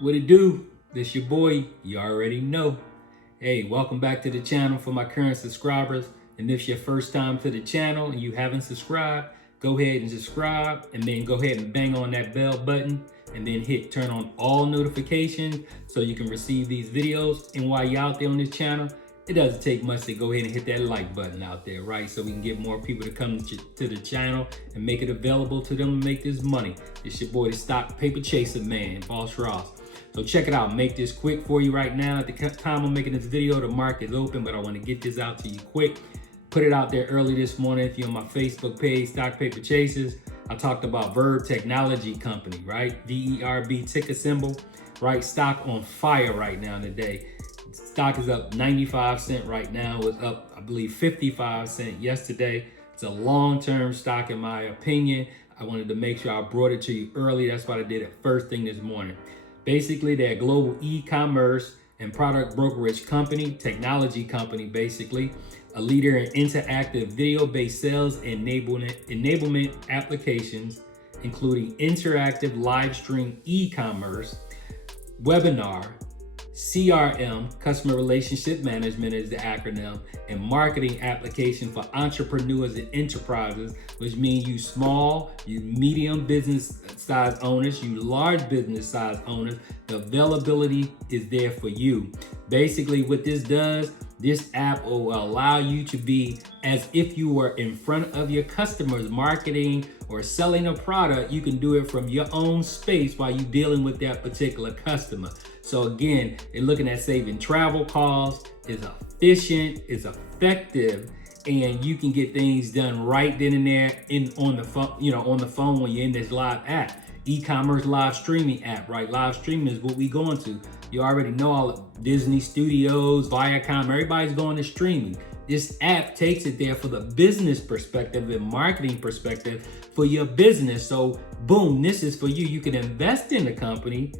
What it do? This your boy, you already know. Hey, welcome back to the channel for my current subscribers. And if it's your first time to the channel and you haven't subscribed, go ahead and subscribe and then go ahead and bang on that bell button and then hit turn on all notifications so you can receive these videos. And while you're out there on this channel, it doesn't take much to go ahead and hit that like button out there, right? So we can get more people to come to the channel and make it available to them to make this money. It's your boy, the stock paper chaser man, Boss Ross. So check it out, make this quick for you right now. At the time I'm making this video, the market is open, but I want to get this out to you quick. Put it out there early this morning. If you're on my Facebook page, Stock Paper Chasers, I talked about VERB Technology Company, right? VERB ticker symbol, right? Stock on fire right now today. Stock is up 95 cents right now. It was up, I believe, 55 cents yesterday. It's a long-term stock in my opinion. I wanted to make sure I brought it to you early. That's why I did it first thing this morning. Basically, they're a global e-commerce and product brokerage company, technology company, basically. A leader in interactive video-based sales enablement applications, including interactive live stream e-commerce, webinar, CRM, customer relationship management is the acronym, and marketing application for entrepreneurs and enterprises, which means you small, you medium business size owners, you large business size owners. The availability is there for you. Basically what this does, this app will allow you to be as if you were in front of your customers marketing or selling a product. You can do it from your own space while you're dealing with that particular customer. So again, they're looking at saving travel costs, it's efficient, it's effective, and you can get things done right then and there on the phone, on the phone when you're in this live app. E-commerce live streaming app, right? Live streaming is what we going to. You already know all of Disney Studios, Viacom, everybody's going to streaming. This app takes it there for the business perspective and marketing perspective for your business. So boom, this is for you. You can invest in the company,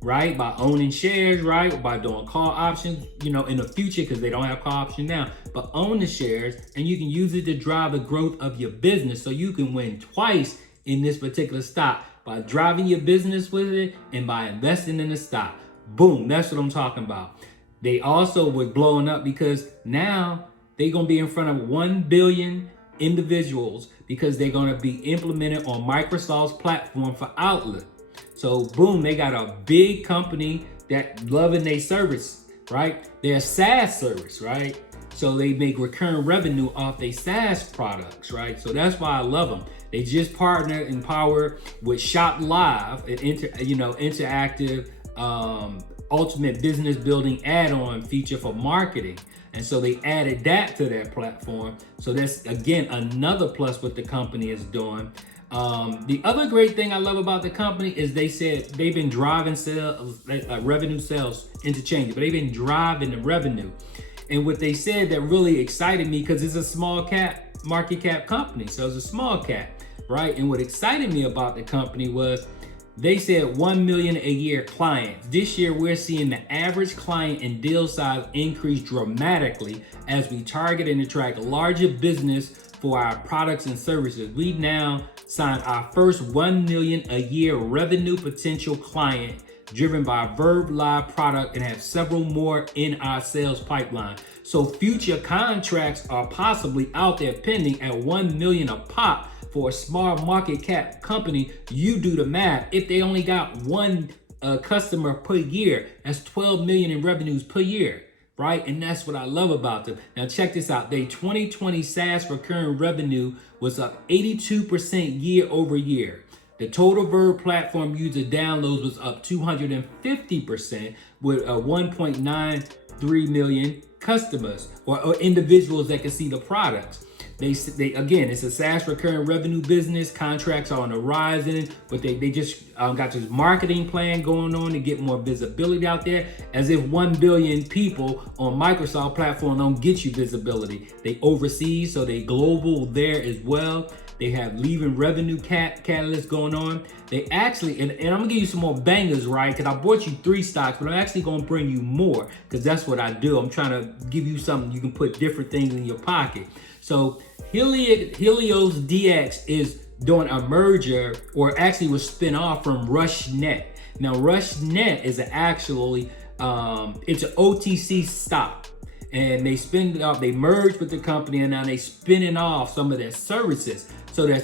right? By owning shares, right? By doing call options, in the future, because they don't have call option now, but own the shares and you can use it to drive the growth of your business. So you can win twice in this particular stock by driving your business with it and by investing in the stock. Boom, that's what I'm talking about. They also were blowing up because now they're going to be in front of 1 billion individuals because they're going to be implemented on Microsoft's platform for Outlook. So boom, they got a big company that loving their service, right? They're a SaaS service, right? So they make recurring revenue off their SaaS products, right? So that's why I love them. They just partnered and powered with Shop Live, an interactive ultimate business building add-on feature for marketing. And so they added that to their platform. So that's, again, another plus what the company is doing. The other great thing I love about the company is they said they've been driving sales, revenue sales interchange, but they've been driving the revenue. And what they said that really excited me, because it's a small cap, market cap company. So it's a small cap, right? And what excited me about the company was they said 1 million a year clients. This year, we're seeing the average client and deal size increase dramatically as we target and attract larger business for our products and services. We now signed our first 1 million a year revenue potential client driven by VERB Live product and have several more in our sales pipeline. So future contracts are possibly out there pending at 1 million a pop. For a small market cap company, you do the math. If they only got one customer per year, that's 12 million in revenues per year, right? And that's what I love about them. Now check this out. Their 2020 SaaS recurring revenue was up 82% year over year. The total VERB platform user downloads was up 250% with 1.93 million customers or individuals that can see the products. They again, it's a SaaS recurring revenue business. Contracts are on the horizon, but they just got this marketing plan going on to get more visibility out there. As if 1 billion people on Microsoft platform don't get you visibility. They overseas, so they global there as well. They have leaving revenue catalyst going on. They actually, and I'm gonna give you some more bangers, right? Because I bought you 3 stocks, but I'm actually gonna bring you more because that's what I do. I'm trying to give you something you can put different things in your pocket. So Helios DX is doing a merger, or actually was spin off from RHSN. Now, RHSN is actually, it's an OTC stock. And they spin it off, they merged with the company, and now they spinning off some of their services. So there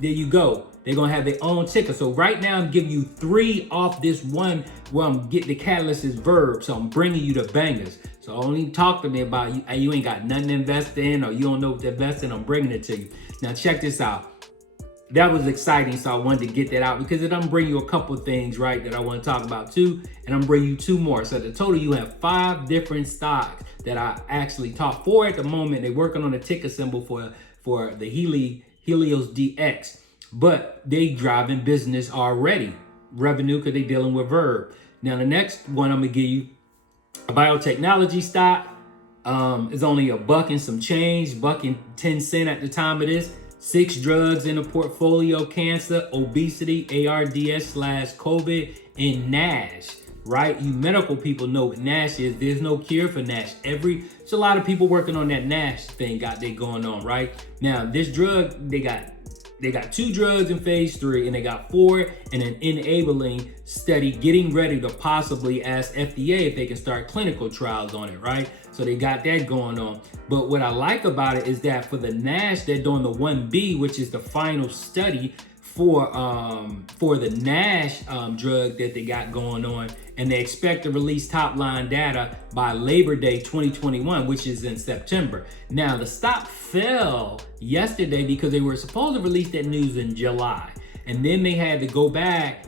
you go. They're gonna have their own ticker. So right now I'm giving you 3 off this one where I'm getting the catalyst is VERB. So I'm bringing you the bangers. So don't even talk to me about you ain't got nothing to invest in, or you don't know what to invest in. I'm bringing it to you. Now check this out. That was exciting, so I wanted to get that out because it I'm bring you a couple things, right, that I want to talk about too, and I'm bringing you 2 more. So the total, you have 5 different stocks that I actually taught 4 at the moment. They're working on a ticker symbol for the Helios DX, but they driving business already, revenue, because they dealing with VERB. Now the next one I'm gonna give you, a biotechnology stock, is only $1 and some change, $1.10 at the time of this. 6 drugs in the portfolio: cancer, obesity, ARDS/COVID, and NASH, right? You medical people know what NASH is. There's no cure for NASH. It's a lot of people working on that NASH thing going on, right? Now, this drug, they got 2 drugs in phase 3, and they got 4 in an enabling study, getting ready to possibly ask FDA if they can start clinical trials on it, right? So they got that going on. But what I like about it is that for the NASH, they're doing the 1B, which is the final study for the NASH drug that they got going on, and they expect to release top line data by Labor Day 2021, which is in September. Now the stock fell yesterday because they were supposed to release that news in July, and then they had to go back.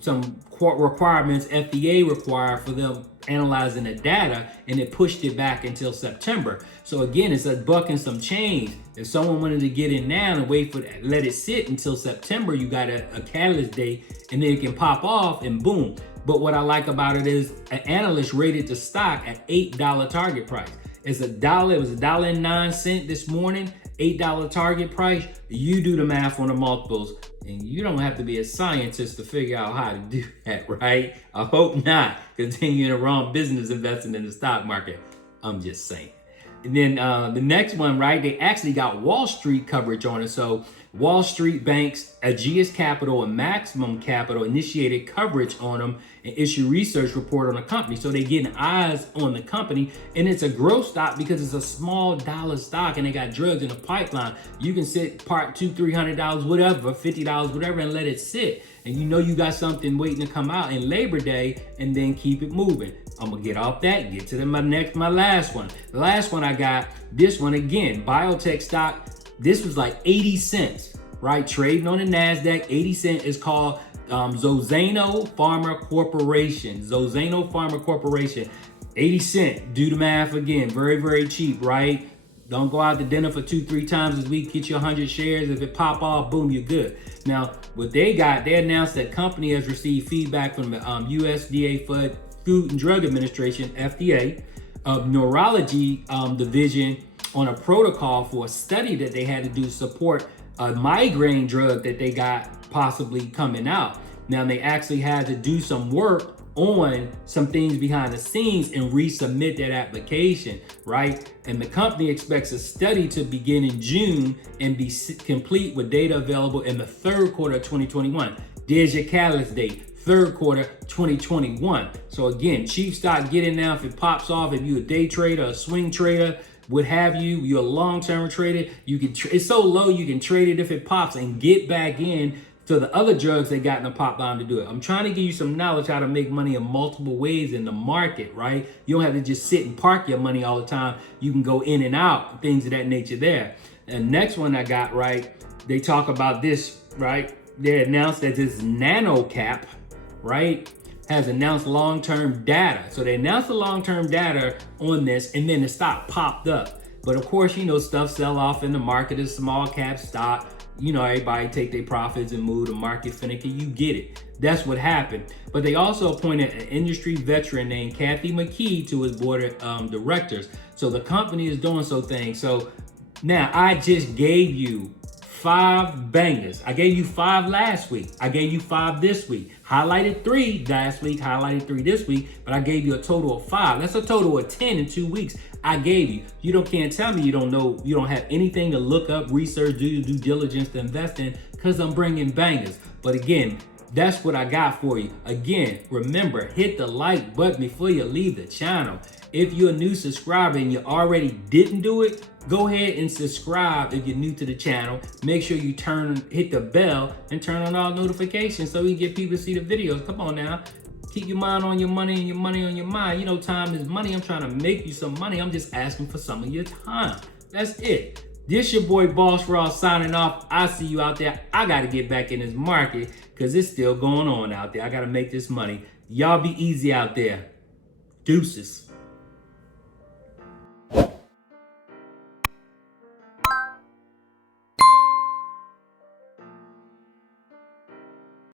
Some requirements FDA required for them analyzing the data, and it pushed it back until September. So again, it's $1 and some change. If someone wanted to get in now and wait for that, let it sit until September, you got a catalyst date, and then it can pop off and boom. But what I like about it is an analyst rated the stock at $8 target price. It's $1. It was $1.09 this morning, $8 target price. You do the math on the multiples, and you don't have to be a scientist to figure out how to do that, right? I hope not, because then you're in the wrong business investing in the stock market. I'm just saying. And then the next one, right, they actually got Wall Street coverage on it. So Wall Street banks, Aegeus Capital and Maximum Capital initiated coverage on them and issue research report on the company. So they're getting eyes on the company, and it's a growth stock because it's a small dollar stock and they got drugs in the pipeline. You can sit part $200-$300, whatever, $50, whatever, and let it sit. And you know you got something waiting to come out in Labor Day, and then keep it moving. I'm gonna get off that, get to my last one. The last one I got, this one again, biotech stock. This was like 80 cents, right? Trading on the NASDAQ, 80 cents. Is called ZSAN Pharma Corporation. ZSAN Pharma Corporation, 80 cents. Do the math again, very, very cheap, right? Don't go out to dinner for 2-3 times this week, get you 100 shares. If it pop off, boom, you're good. Now, what they announced that company has received feedback from the USDA Food and Drug Administration, FDA, neurology division on a protocol for a study that they had to do to support a migraine drug that they got possibly coming out. Now they actually had to do some work on some things behind the scenes and resubmit that application, right? And the company expects a study to begin in June and be complete with data available in the 3rd quarter of 2021. There's your catalyst date, 3rd quarter 2021. So again, cheap stock, get in now if it pops off. If you're a day trader, a swing trader, what have you, you're a long-term trader, you can it's so low you can trade it if it pops and get back in to the other drugs they got in the pop down to do it. I'm trying to give you some knowledge how to make money in multiple ways in the market, right? You don't have to just sit and park your money all the time. You can go in and out, things of that nature there. And next one I got, right, they talk about this, right? They announced that this NanoCap, right, has announced long-term data. So they announced the long-term data on this, and then the stock popped up. But of course, you know, stuff sell off in the market is small cap stock. You know, everybody take their profits and move the market finicky. You get it. That's what happened. But they also appointed an industry veteran named Kathy McKee to his board of directors. So the company is doing so things. So now I just gave you 5 bangers. I gave you 5 last week. I gave you 5 this week. Highlighted 3 last week, highlighted 3 this week, but I gave you a total of 5. That's a total of 10 in 2 weeks. I gave you. You can't tell me you don't know, you don't have anything to look up, research, do your due diligence to invest in, because I'm bringing bangers. But again, That's what I got for you. Again, remember, hit the like button before you leave the channel. If you're a new subscriber and you already didn't do it, go ahead and subscribe if you're new to the channel. Make sure you hit the bell and turn on all notifications so we can get people to see the videos. Come on now. Keep your mind on your money and your money on your mind. You know, time is money. I'm trying to make you some money. I'm just asking for some of your time. That's it. This your boy Boss Raw signing off. I see you out there. I got to get back in this market because it's still going on out there. I got to make this money. Y'all be easy out there. Deuces.